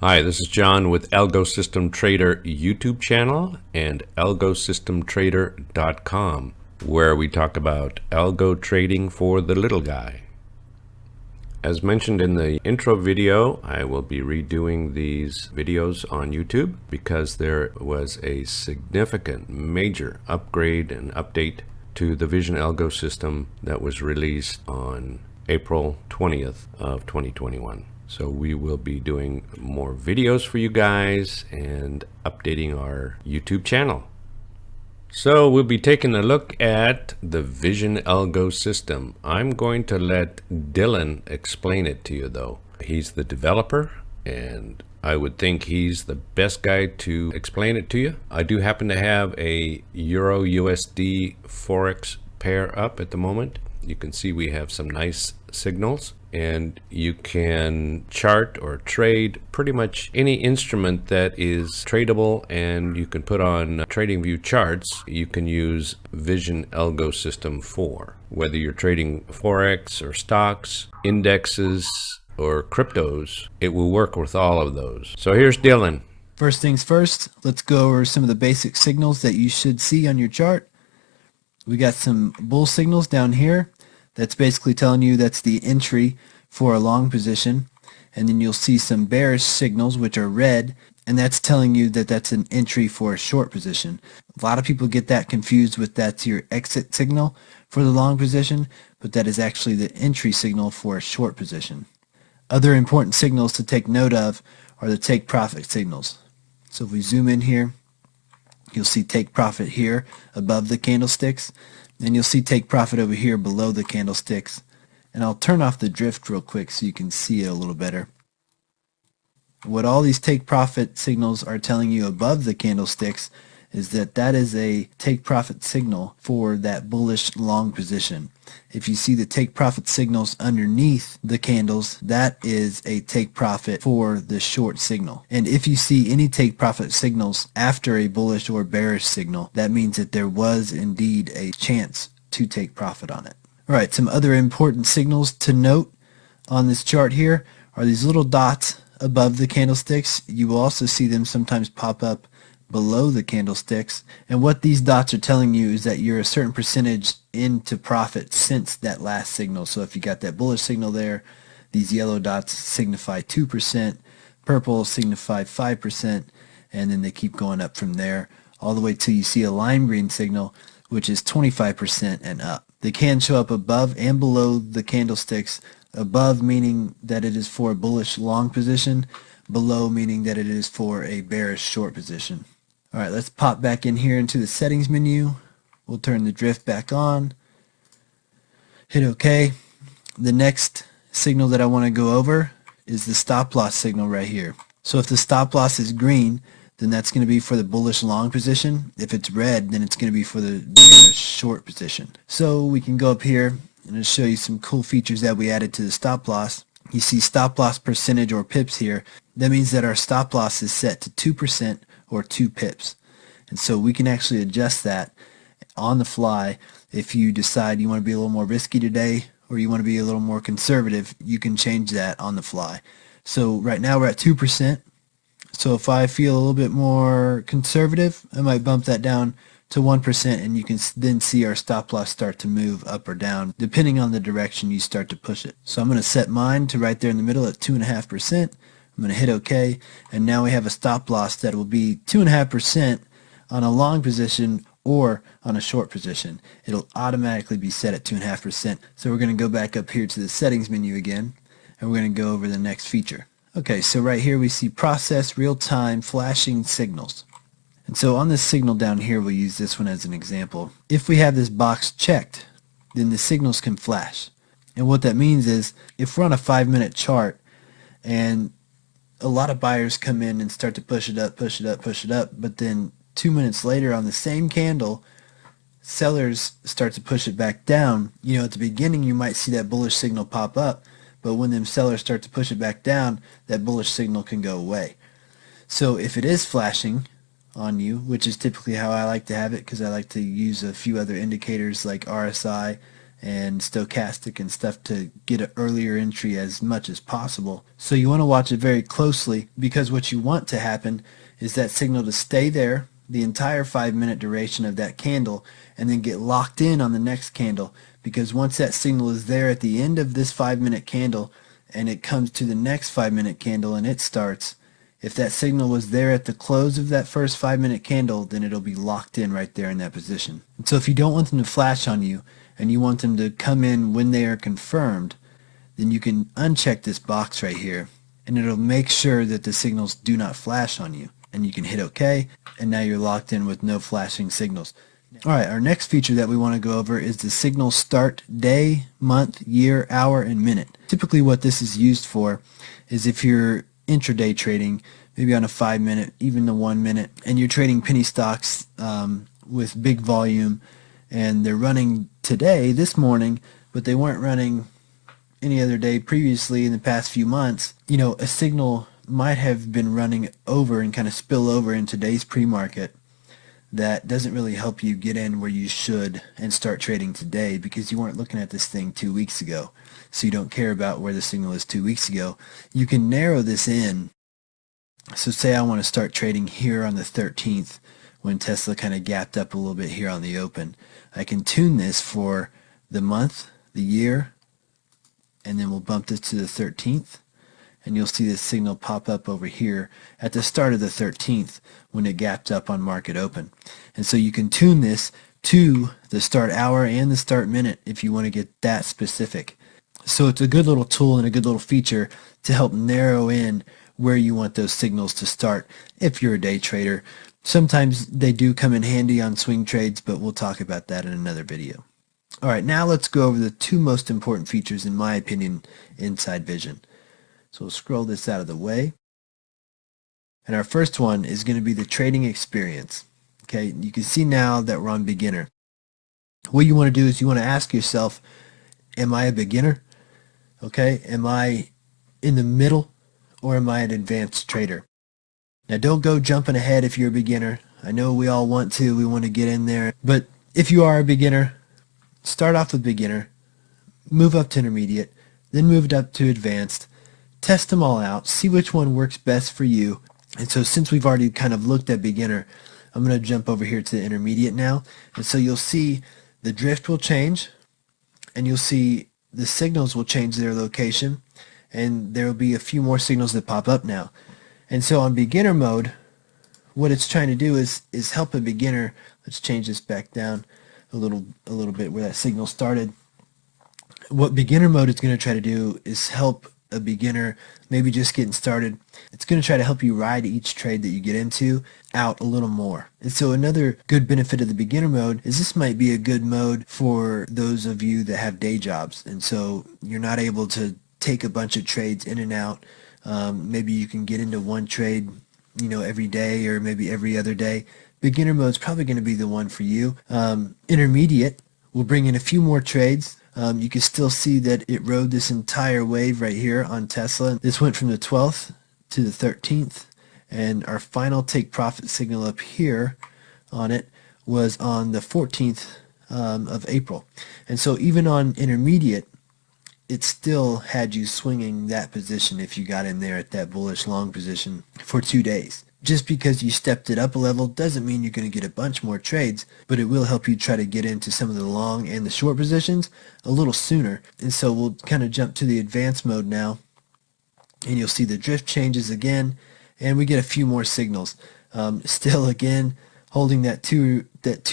Hi, this is John with Algosystem Trader YouTube channel and Algosystemtrader.com, where we talk about algo trading for the little guy. As mentioned in the intro video, I will be redoing these videos on YouTube because there was a significant major upgrade and update to the Vision Algo system that was released on April 20th of 2021. So we will be doing more videos for you guys and updating our YouTube channel. So we'll be taking a look at the Vision Algo system. I'm going to let Dylan explain it to you though. He's the developer and I would think he's the best guy to explain it to you. I do happen to have a Euro USD Forex pair up at the moment. You can see we have some nice signals, and you can chart or trade pretty much any instrument that is tradable, and you can put on TradingView charts. You can use Vision Algo system for whether you're trading Forex or stocks, indexes, or cryptos. It will work with all of those. So here's Dylan. First things first, let's go over some of the basic signals that you should see on your chart. We got some bull signals down here. That's basically telling you that's the entry for a long position. And then you'll see some bearish signals, which are red, and that's telling you that that's an entry for a short position. A lot of people get that confused with that's your exit signal for the long position, but that is actually the entry signal for a short position. Other important signals to take note of are the take profit signals. So if we zoom in here, you'll see take profit here above the candlesticks, and you'll see take profit over here below the candlesticks. And I'll turn off the drift real quick so you can see it a little better. What all these take profit signals are telling you above the candlesticks is that that is a take profit signal for that bullish long position. If you see the take profit signals underneath the candles, that is a take profit for the short signal. And if you see any take profit signals after a bullish or bearish signal, that means that there was indeed a chance to take profit on it. All right, some other important signals to note on this chart here are these little dots above the candlesticks. You will also see them sometimes pop up below the candlesticks, and what these dots are telling you is that you're a certain percentage into profit since that last signal. So if you got that bullish signal there, these yellow dots signify 2%, purple signify 5%, and then they keep going up from there all the way till you see a lime green signal, which is 25% and up. They can show up above and below the candlesticks, above meaning that it is for a bullish long position, below meaning that it is for a bearish short position. All right, let's pop back in here into the settings menu. We'll turn the drift back on. Hit OK. The next signal that I want to go over is the stop loss signal right here. So if the stop loss is green, then that's going to be for the bullish long position. If it's red, then it's going to be for the bearish short position. So we can go up here and I'll show you some cool features that we added to the stop loss. You see stop loss percentage or pips here. That means that our stop loss is set to 2% or 2 pips. And so we can actually adjust that on the fly. If you decide you want to be a little more risky today or you want to be a little more conservative, you can change that on the fly. So right now we're at 2%. So if I feel a little bit more conservative, I might bump that down to 1%, and you can then see our stop loss start to move up or down depending on the direction you start to push it. So I'm going to set mine to right there in the middle at 2.5%. I'm going to hit OK, and now we have a stop loss that will be 2.5% on a long position or on a short position. It'll automatically be set at 2.5%. So we're going to go back up here to the settings menu again, and we're going to go over the next feature. Okay, so right here we see process real-time flashing signals. And so on this signal down here, we'll use this one as an example. If we have this box checked, then the signals can flash. And what that means is if we're on a 5-minute chart and a lot of buyers come in and start to push it up, push it up, push it up, but then 2 minutes later on the same candle, sellers start to push it back down. You know, at the beginning you might see that bullish signal pop up, but when them sellers start to push it back down, that bullish signal can go away. So if it is flashing on you, which is typically how I like to have it because I like to use a few other indicators like RSI and stochastic and stuff to get an earlier entry as much as possible. So you want to watch it very closely, because what you want to happen is that signal to stay there the entire 5-minute duration of that candle and then get locked in on the next candle, because once that signal is there at the end of this 5-minute candle and it comes to the next 5-minute candle and it starts, if that signal was there at the close of that first 5-minute candle, then it'll be locked in right there in that position. And so if you don't want them to flash on you and you want them to come in when they are confirmed, then you can uncheck this box right here and it'll make sure that the signals do not flash on you. And you can hit OK, and now you're locked in with no flashing signals. Alright, our next feature that we want to go over is the signal start day, month, year, hour, and minute. Typically what this is used for is if you're intraday trading, maybe on a 5-minute, even the 1-minute, and you're trading penny stocks with big volume, and they're running today, this morning, but they weren't running any other day previously in the past few months. A signal might have been running over and kind of spill over in today's pre-market that doesn't really help you get in where you should and start trading today, because you weren't looking at this thing 2 weeks ago. So you don't care about where the signal is 2 weeks ago. You can narrow this in. So say I want to start trading here on the 13th when Tesla kind of gapped up a little bit here on the open. I can tune this for the month, the year, and then we'll bump this to the 13th. And you'll see this signal pop up over here at the start of the 13th when it gapped up on market open. And so you can tune this to the start hour and the start minute if you want to get that specific. So it's a good little tool and a good little feature to help narrow in where you want those signals to start if you're a day trader. Sometimes they do come in handy on swing trades, but we'll talk about that in another video. Alright, now let's go over the two most important features, in my opinion, inside Vision. So we'll scroll this out of the way. And our first one is going to be the trading experience. Okay, you can see now that we're on beginner. What you want to do is you want to ask yourself, am I a beginner? Okay, am I in the middle, or am I an advanced trader? Now don't go jumping ahead if you're a beginner. I know we all want to, we want to get in there. But if you are a beginner, start off with beginner, move up to intermediate, then move it up to advanced. Test them all out, see which one works best for you. And so since we've already kind of looked at beginner, I'm going to jump over here to the intermediate now. And so you'll see the drift will change, and you'll see the signals will change their location, and there will be a few more signals that pop up now. And so on beginner mode, what it's trying to do is help a beginner. Let's change this back down a little bit where that signal started. What beginner mode is going to try to do is help a beginner maybe just getting started. It's going to try to help you ride each trade that you get into out a little more. And so another good benefit of the beginner mode is this might be a good mode for those of you that have day jobs, and so you're not able to take a bunch of trades in and out. Maybe you can get into one trade every day or maybe every other day. Beginner mode is probably going to be the one for you. Intermediate will bring in a few more trades. You can still see that it rode this entire wave right here on Tesla. This went from the 12th to the 13th, and our final take profit signal up here on it was on the 14th of April. And so even on intermediate, it still had you swinging that position if you got in there at that bullish long position for 2 days. Just because you stepped it up a level doesn't mean you're going to get a bunch more trades, but it will help you try to get into some of the long and the short positions a little sooner. And so we'll kind of jump to the advanced mode now, and you'll see the drift changes again, and we get a few more signals. Still again holding that 2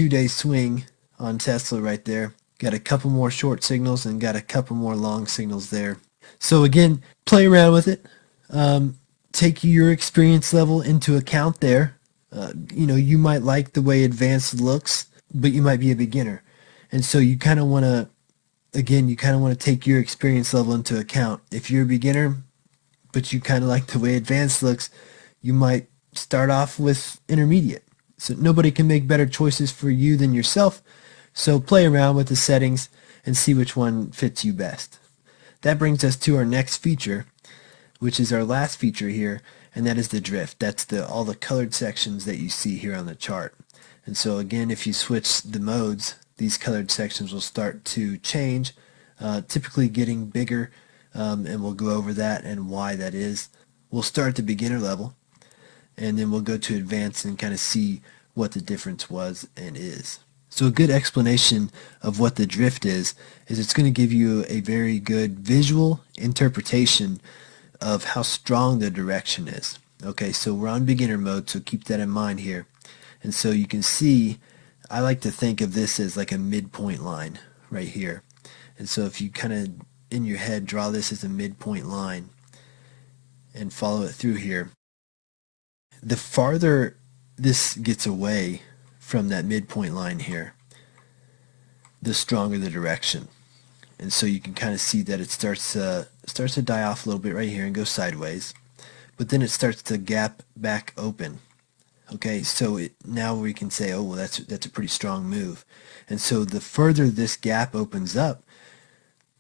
day swing on Tesla right there. Got a couple more short signals and got a couple more long signals there. So again, play around with it. Take your experience level into account there. You might like the way advanced looks, but you might be a beginner. And so you kind of want to take your experience level into account. If you're a beginner, but you kind of like the way advanced looks, you might start off with intermediate. So nobody can make better choices for you than yourself. So play around with the settings and see which one fits you best. That brings us to our next feature, which is our last feature here, and that is the drift. That's all the colored sections that you see here on the chart. And so again, if you switch the modes, these colored sections will start to change, typically getting bigger, and we'll go over that and why that is. We'll start at the beginner level, and then we'll go to advanced and kind of see what the difference was and is. So a good explanation of what the drift is it's going to give you a very good visual interpretation of how strong the direction is. Okay, so we're on beginner mode, so keep that in mind here. And so you can see, I like to think of this as like a midpoint line right here. And so if you kind of in your head draw this as a midpoint line and follow it through here, the farther this gets away from that midpoint line here, the stronger the direction. And so you can kind of see that it starts to die off a little bit right here and go sideways, but then it starts to gap back open. Okay, so now we can say, oh well, that's a pretty strong move. And so the further this gap opens up,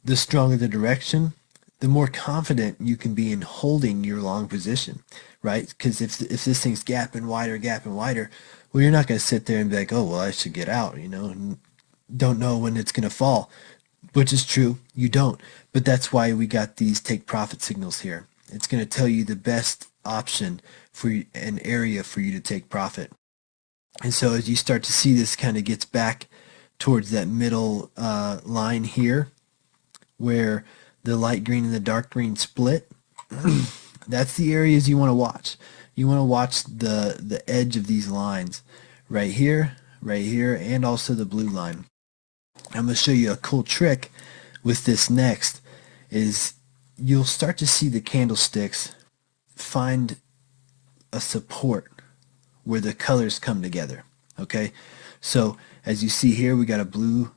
the stronger the direction, the more confident you can be in holding your long position, right? Because if this thing's gapping wider, well, you're not going to sit there and be like, oh well, I should get out, and don't know when it's going to fall, which is true, you don't. But that's why we got these take profit signals here. It's going to tell you the best option for an area for you to take profit. And so as you start to see this kind of gets back towards that middle line here, where the light green and the dark green split, that's the areas you want to watch. You want to watch the edge of these lines right here, and also the blue line. I'm going to show you a cool trick with this next. Is you'll start to see the candlesticks find a support where the colors come together. Okay, so as you see here, we got a blue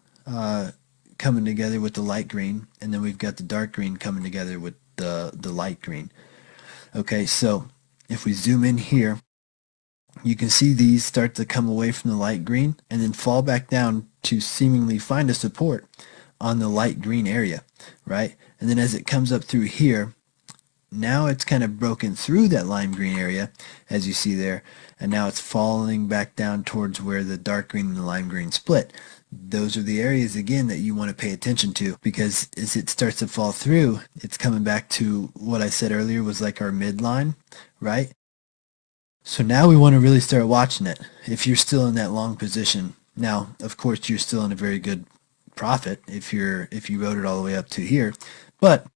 coming together with the light green, and then we've got the dark green coming together with the light green. Okay, so if we zoom in here, you can see these start to come away from the light green and then fall back down to seemingly find a support on the light green area, right? And then as it comes up through here, now it's kind of broken through that lime green area, as you see there, and now it's falling back down towards where the dark green and the lime green split. Those are the areas, again, that you want to pay attention to, because as it starts to fall through, it's coming back to what I said earlier was like our midline, right? So now we want to really start watching it. If you're still in that long position, now, of course, you're still in a very good profit if you rode it all the way up to here, but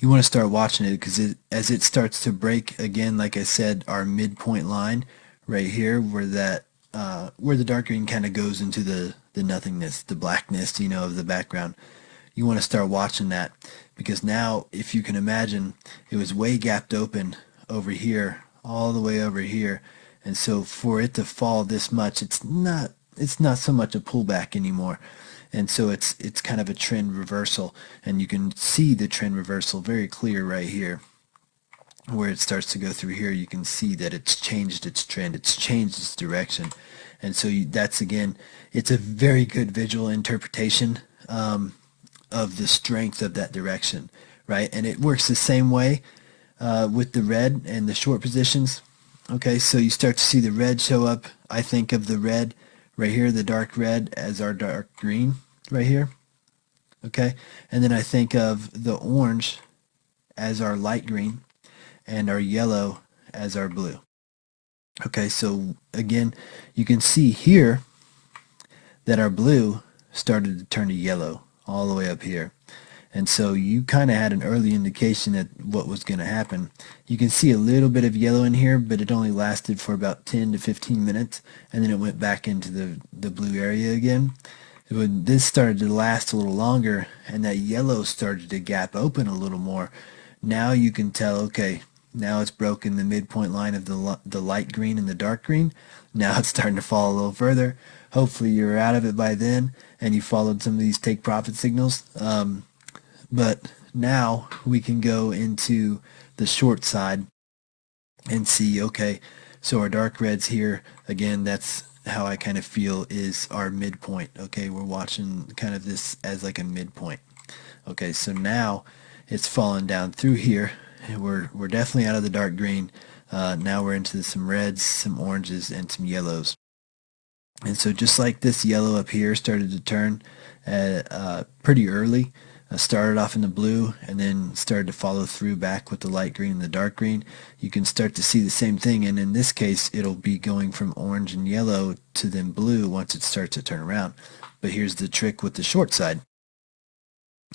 you want to start watching it because as it starts to break again, like I said, our midpoint line right here, where the dark green kind of goes into the nothingness, the blackness, of the background. You want to start watching that, because now, if you can imagine, it was way gapped open over here, all the way over here, and so for it to fall this much, it's not so much a pullback anymore. And so it's kind of a trend reversal, and you can see the trend reversal very clear right here. Where it starts to go through here, you can see that it's changed its trend, it's changed its direction. And so that's, again, it's a very good visual interpretation of the strength of that direction, right? And it works the same way with the red and the short positions. Okay, so you start to see the red show up. I think of the red right here, the dark red, as our dark green right here. Okay, and then I think of the orange as our light green and our yellow as our blue. Okay, so again, you can see here that our blue started to turn to yellow all the way up here. And so you kind of had an early indication that what was going to happen. You can see a little bit of yellow in here, but it only lasted for about 10 to 15 minutes, and then it went back into the blue area again. When this started to last a little longer, and that yellow started to gap open a little more, now you can tell, okay, now it's broken the midpoint line of the light green and the dark green. Now it's starting to fall a little further. Hopefully you're out of it by then, and you followed some of these take profit signals. But now we can go into the short side and see, okay, so our dark reds here, again, that's how I kind of feel is our midpoint. Okay, we're watching kind of this as like a midpoint. Okay, so now it's fallen down through here, and we're definitely out of the dark green. Now we're into some reds, some oranges, and some yellows. And so just like this yellow up here started to turn pretty early, started off in the blue and then started to follow through back with the light green and the dark green, you can start to see the same thing. And in this case, it'll be going from orange and yellow to then blue once it starts to turn around. But here's the trick with the short side.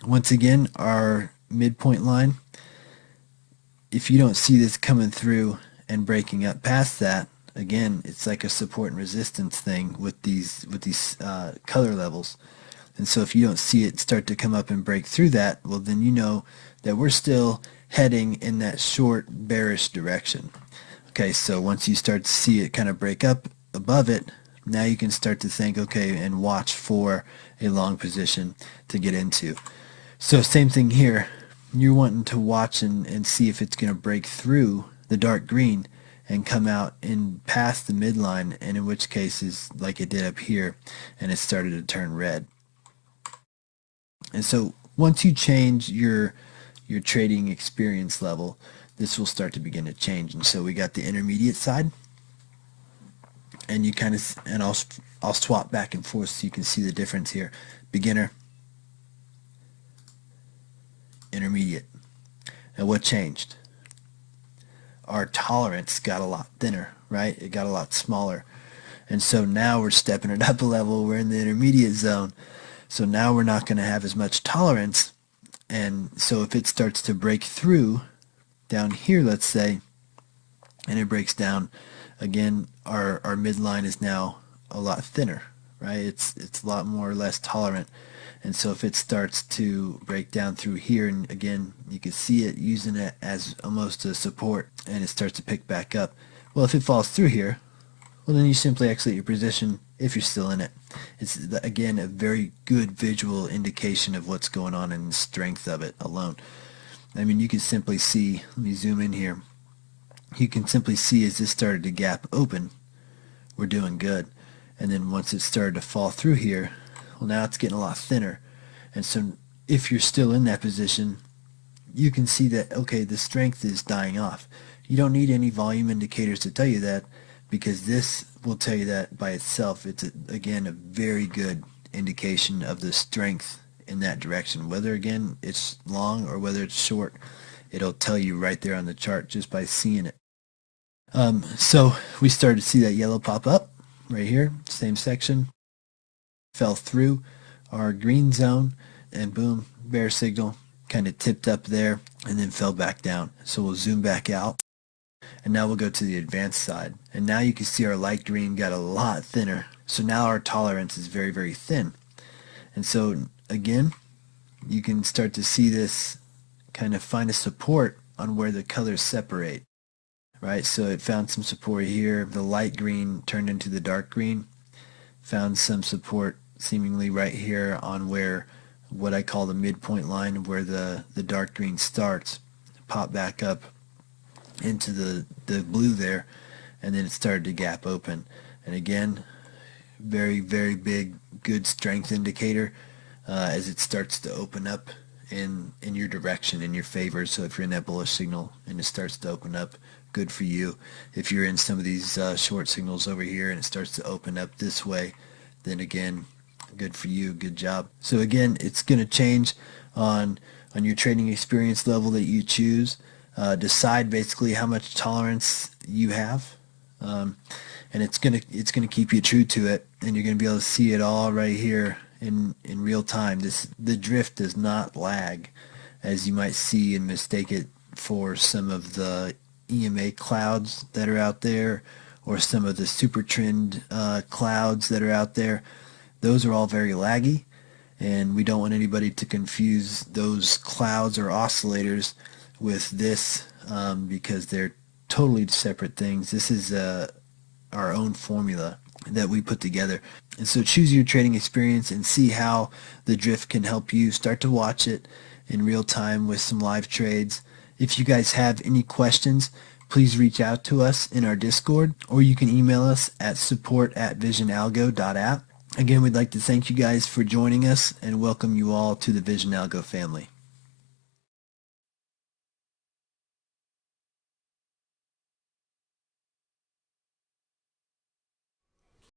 Once again, our midpoint line, if you don't see this coming through and breaking up past that, again, it's like a support and resistance thing with these color levels. And so if you don't see it start to come up and break through that, well, then you know that we're still heading in that short bearish direction. Okay, so once you start to see it kind of break up above it, now you can start to think, okay, and watch for a long position to get into. So same thing here. You're wanting to watch and see if it's going to break through the dark green and come out and past the midline, and in which case is like it did up here, and it started to turn red. And so once you change your trading experience level, this will start to begin to change. And so we got the intermediate side, and you kind of, and I'll swap back and forth so you can see the difference here. Beginner, intermediate. Now what changed? Our tolerance got a lot thinner, right? It got a lot smaller. And so now we're stepping it up a level. We're in the intermediate zone. So now we're not going to have as much tolerance. And so if it starts to break through down here, let's say, and it breaks down, again, our midline is now a lot thinner, right? It's a lot more or less tolerant. And so if it starts to break down through here, and again, you can see it using it as almost a support, and it starts to pick back up. Well, if it falls through here, well, then you simply exit your position if you're still in it. It's, again, a very good visual indication of what's going on and the strength of it alone. I mean, you can simply see, let me zoom in here, you can simply see as this started to gap open, we're doing good. And then once it started to fall through here, well, now it's getting a lot thinner. And so if you're still in that position, you can see that, okay, the strength is dying off. You don't need any volume indicators to tell you that, because this will tell you that by itself. It's, again, a very good indication of the strength in that direction. Whether, again, it's long or whether it's short, it'll tell you right there on the chart just by seeing it. So we started to see that yellow pop up right here, same section, fell through our green zone, and boom, bear signal, kind of tipped up there and then fell back down. So we'll zoom back out, and now we'll go to the advanced side, and now you can see our light green got a lot thinner. So now our tolerance is very, very thin. And so again, you can start to see this kind of find a support on where the colors separate, right? So it found some support here. The light green turned into the dark green, found some support seemingly right here on where what I call the midpoint line, where the dark green starts, pop back up into the blue there, and then it started to gap open. And again, very, very big, good strength indicator as it starts to open up in your direction, in your favor. So if you're in that bullish signal and it starts to open up, good for you. If you're in some of these short signals over here and it starts to open up this way, then again, good for you, good job. So again, it's going to change on your trading experience level that you choose. Decide basically how much tolerance you have, and it's gonna keep you true to it, and you're gonna be able to see it all right here in real time. The drift does not lag, as you might see and mistake it for some of the EMA clouds that are out there, or some of the super trend clouds that are out there. Those are all very laggy, and we don't want anybody to confuse those clouds or oscillators with this, because they're totally separate things. This is our own formula that we put together. And so choose your trading experience and see how the drift can help you. Start to watch it in real time with some live trades. If you guys have any questions, please reach out to us in our Discord, or you can email us at support@visionalgo.app. Again, we'd like to thank you guys for joining us and welcome you all to the Vision Algo family.